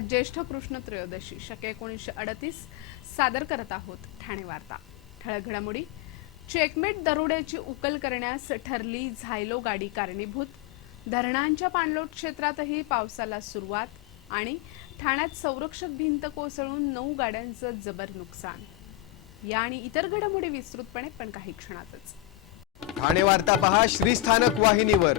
आज ज्येष्ठ कृष्ण त्रयोदशी शके एकोणीसशे अडतीस सादर करत आहोत ठाणे वार्ता. ठळक घडामोडी. चेकमेट दरोड्याची उकल करण्यास ठरली झायलो गाडी कारणीभूत. धरणांच्या पाणलोट क्षेत्रातही पावसाला सुरुवात आणि ठाण्यात संरक्षक भिंत कोसळून नऊ गाड्यांचं जबर नुकसान. या आणि इतर घडामोडी विस्तृतपणे पण काही क्षणातच. ठाणे वार्ता पहा श्रीस्थानक वाहिनीवर.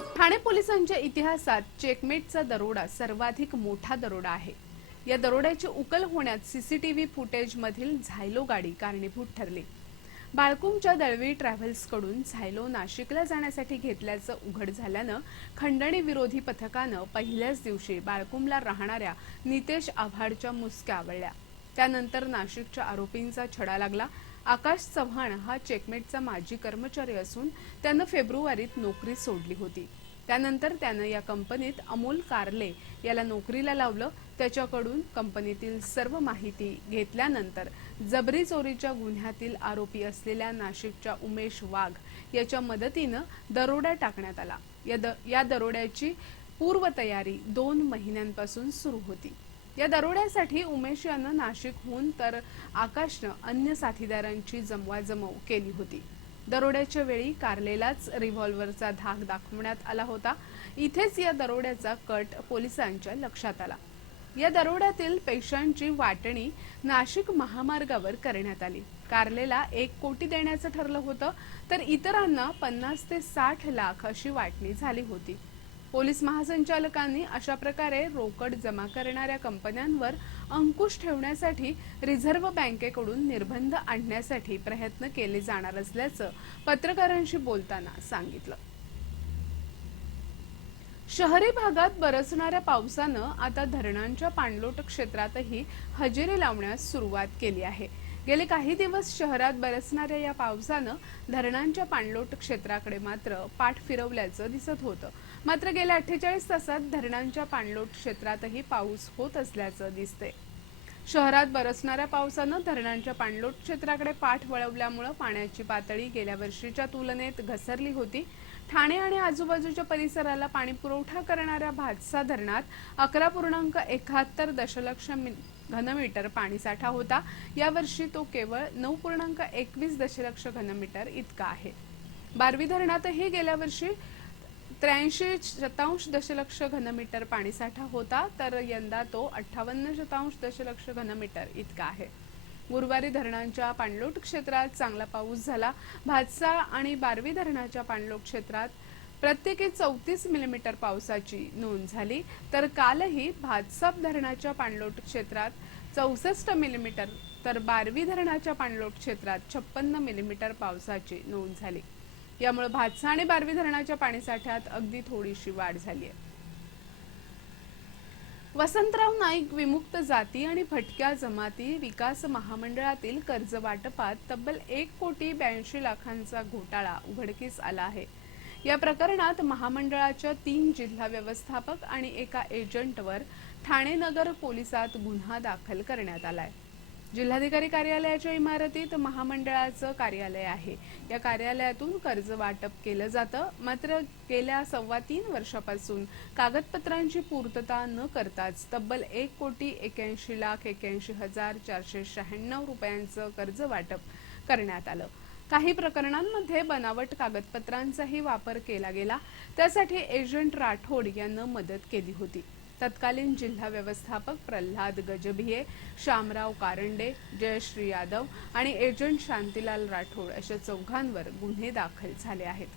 ठाणे पोलिसांच्या इतिहासात चेकमेटचा दरोडा सर्वाधिक मोठा दरोडा आहे. या दरोड्याची उकल होण्यात सीसीटीव्ही फुटेज मधील झायलो गाडी कारणीभूत ठरली. बाळकुंगच्या दळवी ट्रॅव्हल्सकडून झायलो नाशिकला जाण्यासाठी घेतल्याचं उघड झाल्यानं खंडणी विरोधी पथकानं पहिल्याच दिवशी बाळकुमला राहणाऱ्या नितेश आव्हाडच्या मुसक्या आवळल्या. त्यानंतर नाशिकच्या आरोपींचा छडा लागला. आकाश चव्हाण हा चेकमेटचा माजी कर्मचारी असून त्यानं फेब्रुवारीत नोकरी सोडली होती. त्यानंतर त्यानं या कंपनीत अमोल कारले याला नोकरीला लावलं. त्याच्याकडून कंपनीतील सर्व माहिती घेतल्यानंतर जबरी चोरीच्या गुन्ह्यातील आरोपी असलेल्या नाशिकच्या उमेश वाघ याच्या मदतीनं दरोडा टाकण्यात आला. या द- या दरोड्याची पूर्वतयारी दोन महिन्यांपासून सुरू होती. या दरोड्यासाठी उमेश यानं नाशिकहून तर आकाशनं अन्य साथीदारांची जमवाजमव केली होती. दरोड्याच्या वेळी कारलेलाच रिव्हॉल्व्हरचा धाक दाखवण्यात आला होता. इथेच या दरोड्याचा कट पोलिसांच्या लक्षात आला. या दरोड्यातील पैशांची वाटणी नाशिक महामार्गावर करण्यात आली. कारलेला एक कोटी देण्याचं ठरलं होतं तर इतरांना पन्नास ते साठ लाख अशी वाटणी झाली होती. पोलीस महासंचालकांनी अशा प्रकारे रोकड जमा करणाऱ्या कंपन्यांवर अंकुश ठेवण्यासाठी रिझर्व्ह बँकेकडून निर्बंध आणण्यासाठी प्रयत्न केले जाणार असल्याचं पत्रकारांशी बोलताना सांगितलं. शहरी भागात बरसणाऱ्या पावसानं आता धरणांच्या पाणलोट क्षेत्रातही हजेरी लावण्यास सुरुवात केली आहे. गेले काही दिवस शहरात बरसणाऱ्या या पावसानं धरणांच्या पाणलोट क्षेत्राकडे मात्र पाठ फिरवल्याचं दिसत होतं. मात्र गेल्या अठ्ठेचाळीस तासात धरणांच्या पाणलोट क्षेत्रातही पाऊस होत असल्याचं दिसतंय. शहरात बरसणाऱ्या पावसानं धरणांच्या पाणलोट क्षेत्राकडे पाठ वळवल्यामुळं पाण्याची पातळी गेल्या वर्षीच्या तुलनेत घसरली होती. ठाणे आणि आजूबाजूच्या परिसराला पाणी पुरवठा करणाऱ्या भातसा धरणात अकरा पूर्णांक एकाहत्तर दशलक्ष मि- घनमीटर पाणीसाठा होता. यावर्षी तो केवळ नऊ पूर्णांक एकवीस दशलक्ष घनमीटर इतका आहे. बारवी धरणातही गेल्या वर्षी त्र्याऐंशी शतांश दशलक्ष घनमीटर पाणीसाठा होता तर यंदा तो अठ्ठावन्न शतांश दशलक्ष घनमीटर इतका आहे. गुरुवारी धरणांच्या पाणलोट क्षेत्रात चांगला पाऊस झाला. भातसा आणि बारवी धरणाच्या पाणलोट क्षेत्रात प्रत्येकी चौतीस मिलीमीटर पावसाची नोंद झाली तर कालही भातसाप धरणाच्या पाणलोट क्षेत्रात चौसष्ट मिलीमीटर तर बारवी धरणाच्या पाणलोट क्षेत्रात छप्पन्न मिलीमीटर पावसाची नोंद झाली. यामुळे भातसा आणि बारवी धरणाच्या पाणीसाठ्यात अगदी थोडीशी वाढ झाली आहे. वसंतराव नाईक विमुक्त जाती आणि भटक्या जमाती विकास महामंडळातील कर्ज वाटपात तब्बल एक कोटी ब्याऐंशी लाखांचा घोटाळा उघडकीस आला आहे. या प्रकरणात महामंडळाच्या तीन जिल्हा व्यवस्थापक आणि एका एजंटवर ठाणे नगर पोलिसात गुन्हा दाखल करण्यात आलाय. जिल्हाधिकारी कार्यालयाच्या इमारतीत महामंडळाचं कार्यालय आहे. या कार्यालयातून कर्ज वाटप केलं जातं. मात्र गेल्या सव्वा तीन वर्षापासून कागदपत्रांची पूर्तता न करताच तब्बल एक कोटी एक्याऐंशी लाख एक्याऐंशी हजार चारशे शहाण्णव रुपयांचं कर्ज वाटप करण्यात आलं. काही प्रकरणांमध्ये बनावट कागदपत्रांचाही वापर केला गेला. त्यासाठी एजंट राठोड यांना मदत केली होती. तत्कालीन जिल्हा व्यवस्थापक प्रल्हाद गजभिये शामराव कारंडे जयश्री यादव आणि एजंट शांतीलाल राठोड अशा चौघांवर गुन्हे दाखल झाले आहेत.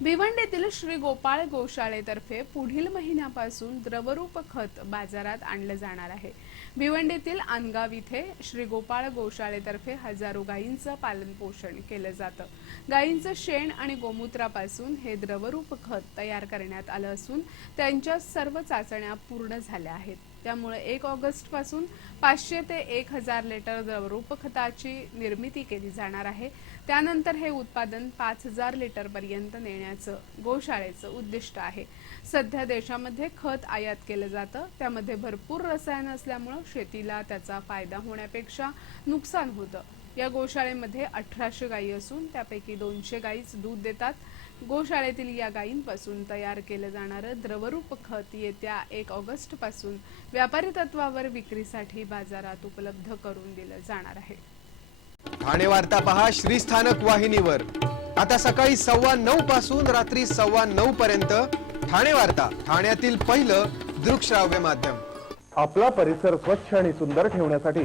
भिवंडीतील श्री गोपाळ गोशाळेतर्फे पुढील महिन्यापासून द्रवरूप खत बाजारात आणलं जाणार आहे. भिवंडीतील आनगाव इथे श्री गोपाळ गोशाळेतर्फे हजारो गायींचं पालन पोषण केलं जातं. गायींचं शेण आणि गोमूत्रापासून हे द्रवरूप खत तयार करण्यात आलं असून त्यांच्या सर्व चाचण्या पूर्ण झाल्या आहेत. त्यामुळे एक ऑगस्टपासून पाचशे ते एक हजार लिटर द्रवरूप खताची निर्मिती केली जाणार आहे. त्यानंतर हे उत्पादन पाच हजार लिटर पर्यंत नेण्याचं गोशाळेचं उद्दिष्ट आहे. सध्या देशामध्ये खत आयात केलं जातं. त्यामध्ये भरपूर रसायन असल्यामुळं शेतीला त्याचा फायदा होण्यापेक्षा नुकसान होतं. या गोशाळेमध्ये अठराशे गायी असून त्यापैकी दोनशे गायीच दूध देतात. गोशाळेतील या गायींपासून तयार केलं जाणारं द्रवरूप खत येत्या एक ऑगस्टपासून व्यापारी तत्वावर विक्रीसाठी बाजारात उपलब्ध करून दिलं जाणार आहे. ठाणे वार्ता पहा श्रीस्थानक वाहिनीवर. आता सकाळी सव्वा नऊ पासून रात्री सव्वा नऊ पर्यंत ठाणे वार्ता ठाण्यातील पहिलं दृकश्राव्य माध्यम. आपला परिसर स्वच्छ आणि सुंदर ठेवण्यासाठी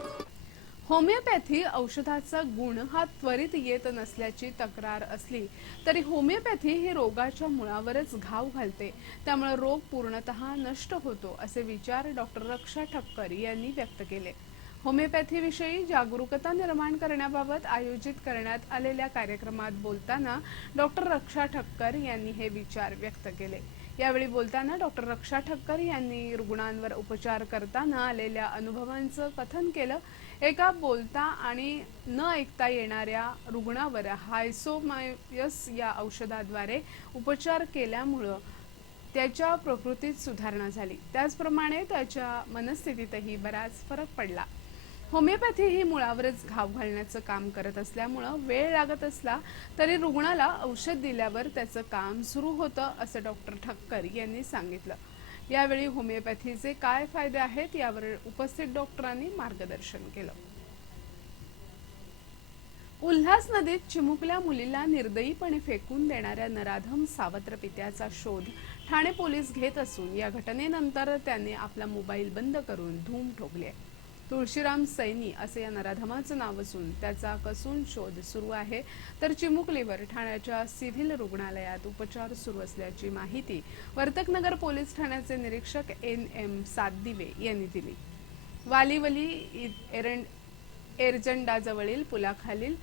होमिओपॅथी औषधाचा गुण हा त्वरित येत नसल्याची तक्रार असली तरी होमिओपॅथी ही रोगाच्या मुळावरच घाव घालते. त्यामुळे रोग पूर्णतः नष्ट होतो असे विचार डॉक्टर रक्षा ठक्कर यांनी व्यक्त केले. होमिओपॅथीविषयी जागरूकता निर्माण करण्याबाबत आयोजित करण्यात आलेल्या कार्यक्रमात बोलताना डॉक्टर रक्षा ठक्कर यांनी हे विचार व्यक्त केले. यावेळी बोलताना डॉक्टर रक्षा ठक्कर यांनी रुग्णांवर उपचार करताना आलेल्या अनुभवांचं कथन केलं. एका बोलता आणि न ऐकता येणाऱ्या रुग्णावर हायसोमायस या औषधाद्वारे उपचार केल्यामुळं त्याच्या प्रकृतीत सुधारणा झाली. त्याचप्रमाणे त्याच्या मनस्थितीतही बराच फरक पडला. होमिओपॅथी ही मुळावरच घाव घालण्याचं काम करत असल्यामुळं वेळ लागत असला तरी रुग्णाला औषध दिल्यावर त्याचं काम सुरू होतं असं डॉक्टर ठक्कर यांनी सांगितलं. यावेळी होमिओपॅथीचे काय फायदे आहेत यावर उपस्थित डॉक्टरांनी मार्गदर्शन केलं. उल्हास नदीत चिमुकल्या मुलीला निर्दयीपणे फेकून देणाऱ्या नराधम सावत्र पित्याचा शोध ठाणे पोलीस घेत असून या घटनेनंतर त्याने आपला मोबाईल बंद करून धूम ठोकली आहे. तुळशीराम सैनी असे या नराधमाचं नाव असून त्याचा कसून शोध सुरू आहे. तर चिमुकलीवर ठाण्याच्या सिव्हिल रुग्णालयात उपचार सुरू असल्याची माहिती वर्तकनगर पोलीस ठाण्याचे निरीक्षक एन एम सातदिवे यांनी दिली. वालीवली इ- एरंड एरजंडाजवळील पुलाखालील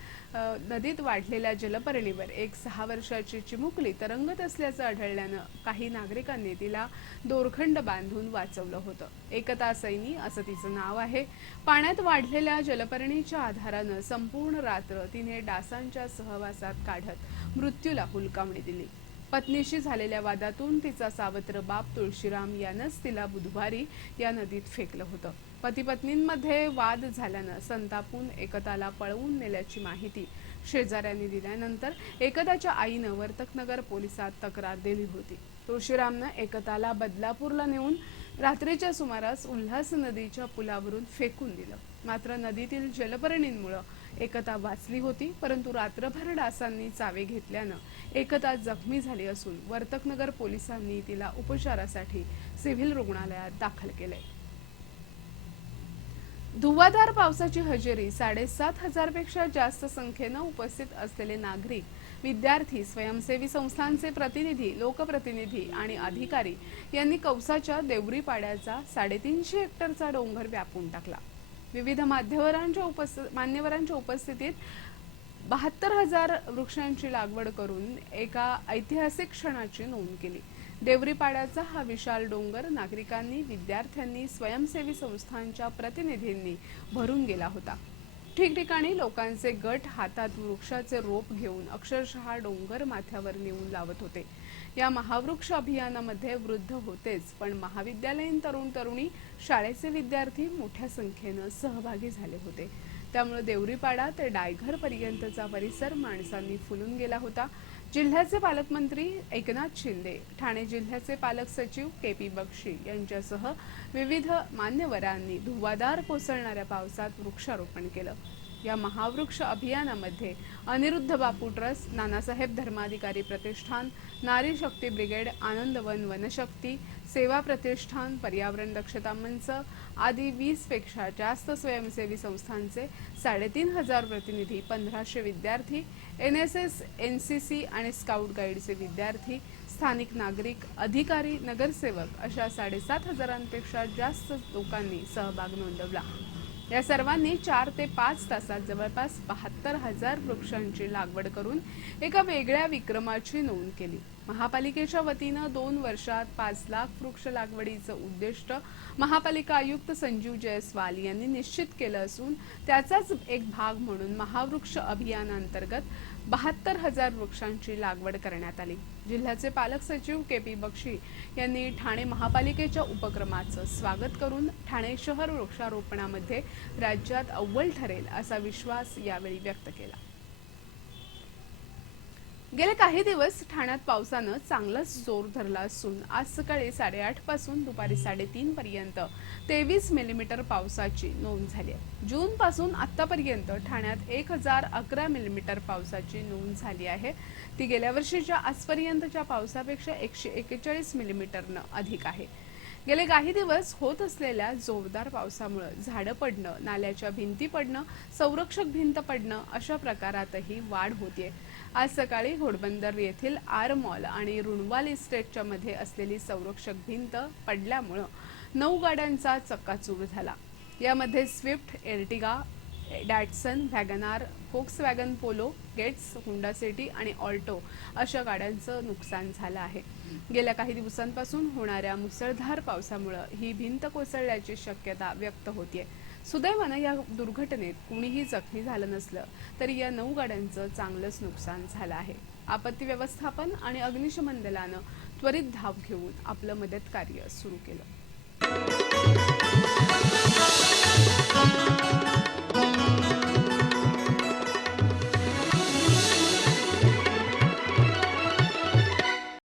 नदीत वाढलेल्या जलपर्णीवर एक सहा वर्षाची चिमुकली तरंगत असल्याचं आढळल्यानं काही नागरिकांनी तिला दोरखंड बांधून वाचवलं होतं. एकता सैनी असं तिचं नाव आहे. पाण्यात वाढलेल्या जलपर्णीच्या आधारानं संपूर्ण रात्र तिने डासांच्या सहवासात काढत मृत्यूला हुलकावणी दिली. पत्नीशी झालेल्या वादातून तिचा सावत्र बाप तुळशीराम यानंच तिला बुधवारी या नदीत फेकलं होतं. पती पत्नींमध्ये वाद झाल्यानं संतापून एकताला पळवून नेल्याची माहिती शेजाऱ्यांनी दिल्यानंतर एकताच्या आईनं वर्तकनगर पोलिसात तक्रार दिली होती. तुळशीरामनं एकताला बदलापूरला नेऊन रात्रीच्या सुमारास उल्हास नदीच्या पुलावरून फेकून दिलं. मात्र नदीतील जलपर्णींमुळं एकता वाचली होती परंतु रात्रभर डासांनी चावे घेतल्यानं एकता जखमी झाली असून वर्तकनगर पोलिसांनी तिला उपचारासाठी सिव्हिल रुग्णालयात दाखल केलंय. धुवाधार पावसाची हजेरी साडेसात हजारपेक्षा जास्त संख्येनं उपस्थित असलेले नागरिक विद्यार्थी स्वयंसेवी संस्थांचे प्रतिनिधी लोकप्रतिनिधी आणि अधिकारी यांनी कौसाच्या देवरी पाड्याचा साडेतीनशे हेक्टरचा डोंगर व्यापून टाकला. विविध मान्यवरांच्या उपस्थित मान्यवरांच्या उपस्थितीत बहात्तर हजार वृक्षांची लागवड करून एका ऐतिहासिक क्षणाची नोंद केली. देवरीपाड्याचा हा विशाल डोंगर नागरिकांनी विद्यार्थ्यांनी स्वयंसेवी संस्थांच्या प्रतिनिधींनी भरून गेला होता. ठिकठिकाणी लोकांचे गट हातात वृक्षाचे रोप घेऊन अक्षरशः डोंगर माथ्यावर नेऊन लावत होते. या महावृक्ष अभियानामध्ये वृद्ध होतेच पण महाविद्यालयीन तरुण तरुणी शाळेचे विद्यार्थी मोठ्या संख्येनं सहभागी झाले होते. त्यामुळे देवरीपाडा ते डायघर पर्यंतचा परिसर माणसांनी फुलून गेला होता. जिल्ह्याचे पालकमंत्री एकनाथ शिंदे ठाणे जिल्ह्याचे पालक सचिव के पी बक्षी यांच्यासह विविध मान्यवरांनी धुवादार कोसळणाऱ्या पावसात वृक्षारोपण केलं. या महावृक्ष अभियानामध्ये अनिरुद्ध बापू ट्रस्ट नानासाहेब धर्माधिकारी प्रतिष्ठान नारी शक्ती ब्रिगेड आनंदवन वनशक्ती सेवा प्रतिष्ठान पर्यावरण दक्षता मंच आदी वीसपेक्षा जास्त स्वयंसेवी संस्थांचे साडेतीन हजार प्रतिनिधी पंधराशे विद्यार्थी N S S N C C आणि स्काउट गाईडचे विद्यार्थी स्थानिक नागरिक अधिकारी नगरसेवक अशा साडेसात हजारांपेक्षा जास्त लोकांनी सहभाग नोंदवला. या सर्वांनी चार ते पाच तासात जवळपास बहात्तर हजार वृक्षांची लागवड करून एका वेगळ्या विक्रमाची नोंद केली. महापालिकेच्या वतीनं दोन वर्षात पाच लाख वृक्ष लागवडीचं उद्दिष्ट महापालिका आयुक्त संजीव जयस्वाल यांनी निश्चित केलं असून त्याचाच एक भाग म्हणून महावृक्ष अभियानांतर्गत बहात्तर हजार वृक्षांची लागवड करण्यात आली. जिल्ह्याचे पालक सचिव के पी बक्षी यांनी ठाणे महापालिकेच्या उपक्रमाचं स्वागत करून ठाणे शहर वृक्षारोपणामध्ये राज्यात अव्वल ठरेल असा विश्वास यावेळी व्यक्त केला. गेले काही दिवस ठाण्यात पावसानं चांगलाच जोर धरला असून आज सकाळी साडेआठपासून दुपारी साडेतीन पर्यंत तेवीस मिलीमीटर पावसाची नोंद झाली आहे. जून पासून आतापर्यंत ठाण्यात एक हजार अकरा मिलीमीटर पावसाची नोंद झाली आहे. ती गेल्या वर्षीच्या आजपर्यंतच्या पावसापेक्षा एकशे एकेचाळीस मिलीमीटरनं अधिक आहे. गेले काही दिवस होत असलेल्या जोरदार पावसामुळं झाडं पडणं नाल्याच्या भिंती पडणं संरक्षक भिंत पडणं अशा प्रकारातही वाढ होतीये. आज सकाळी घोडबंदर येथील आर मॉल आणि रुणवाल इस्टेटच्या मध्ये असलेली संरक्षक भिंत पडल्यामुळं नऊ गाड्यांचा चक्काचूर झाला. यामध्ये Swift Ertiga Datsun WagonR Volkswagen Polo Getz Honda City आणि ऑल्टो अशा गाड्यांचं नुकसान झालं आहे. गेल्या काही दिवसांपासून होणाऱ्या मुसळधार पावसामुळं ही भिंत कोसळल्याची शक्यता व्यक्त होतीये. सुदैवानं या दुर्घटनेत कुणीही जखमी झालं नसलं तरी या नऊ गाड्यांचं चांगलंच नुकसान झालं आहे. आपत्ती व्यवस्थापन आणि अग्निशमन दलानं त्वरित धाव घेऊन आपलं मदत कार्य सुरू केलं.